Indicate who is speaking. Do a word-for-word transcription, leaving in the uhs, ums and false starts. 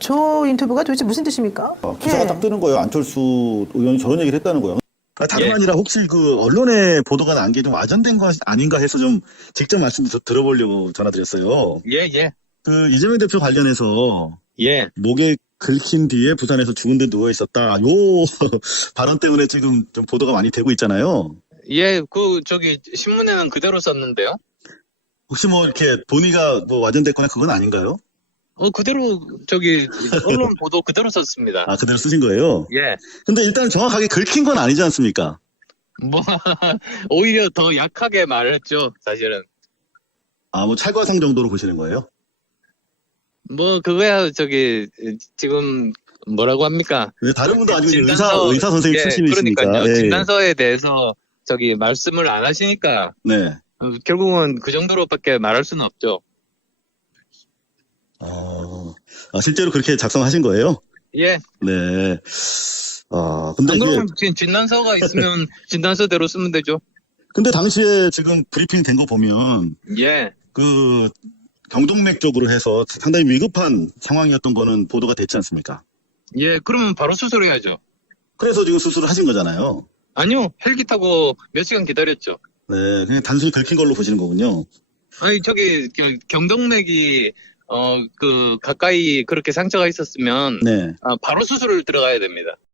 Speaker 1: 저 인터뷰가 도대체 무슨 뜻입니까?
Speaker 2: 어, 기사가
Speaker 1: 예.
Speaker 2: 딱 뜨는 거예요. 안철수 의원이 저런 얘기를 했다는 거예요. 아, 다름
Speaker 3: 예.
Speaker 2: 아니라 혹시 그 언론에 보도가 난 게 좀 와전된 거 아닌가 해서 좀 직접 말씀 좀 들어보려고 전화드렸어요.
Speaker 3: 예, 예,
Speaker 2: 그 이재명 대표 관련해서
Speaker 3: 예.
Speaker 2: 목에 긁힌 뒤에 부산에서 죽은 데 누워 있었다. 요 발언 때문에 지금 좀 보도가 많이 되고 있잖아요.
Speaker 3: 예, 그, 저기, 신문에는 그대로 썼는데요.
Speaker 2: 혹시 뭐 이렇게 본의가 뭐 와전됐거나 그건 아닌가요?
Speaker 3: 어, 그대로, 저기, 언론 보도 그대로 썼습니다.
Speaker 2: 아, 그대로 쓰신 거예요?
Speaker 3: 예.
Speaker 2: 근데 일단 정확하게 긁힌 건 아니지 않습니까?
Speaker 3: 뭐, 오히려 더 약하게 말했죠, 사실은.
Speaker 2: 아, 뭐 찰과상 정도로 보시는 거예요?
Speaker 3: 뭐, 그거야, 저기, 지금, 뭐라고 합니까?
Speaker 2: 왜 다른 분도 아니고 이제 의사,
Speaker 3: 진단서-
Speaker 2: 의사 선생님
Speaker 3: 예,
Speaker 2: 출신이시니까.
Speaker 3: 그러니까요.
Speaker 2: 예, 예.
Speaker 3: 진단서에 대해서, 저기, 말씀을 안 하시니까,
Speaker 2: 네.
Speaker 3: 어, 결국은 그 정도로밖에 말할 수는 없죠.
Speaker 2: 아, 아, 실제로 그렇게 작성하신 거예요?
Speaker 3: 예.
Speaker 2: 네. 아, 근데
Speaker 3: 안
Speaker 2: 이게,
Speaker 3: 그러면 지금 진단서가 있으면 진단서대로 쓰면 되죠.
Speaker 2: 근데 당시에 지금 브리핑 된 거 보면,
Speaker 3: 예.
Speaker 2: 그, 경동맥 쪽으로 해서 상당히 위급한 상황이었던 거는 보도가 됐지 않습니까?
Speaker 3: 예, 그러면 바로 수술해야죠.
Speaker 2: 그래서 지금 수술을 하신 거잖아요.
Speaker 3: 아니요, 헬기 타고 몇 시간 기다렸죠.
Speaker 2: 네, 그냥 단순히 긁힌 걸로 보시는 거군요.
Speaker 3: 아니, 저기, 겨- 경동맥이, 어, 그, 가까이 그렇게 상처가 있었으면,
Speaker 2: 네.
Speaker 3: 아, 바로 수술을 들어가야 됩니다.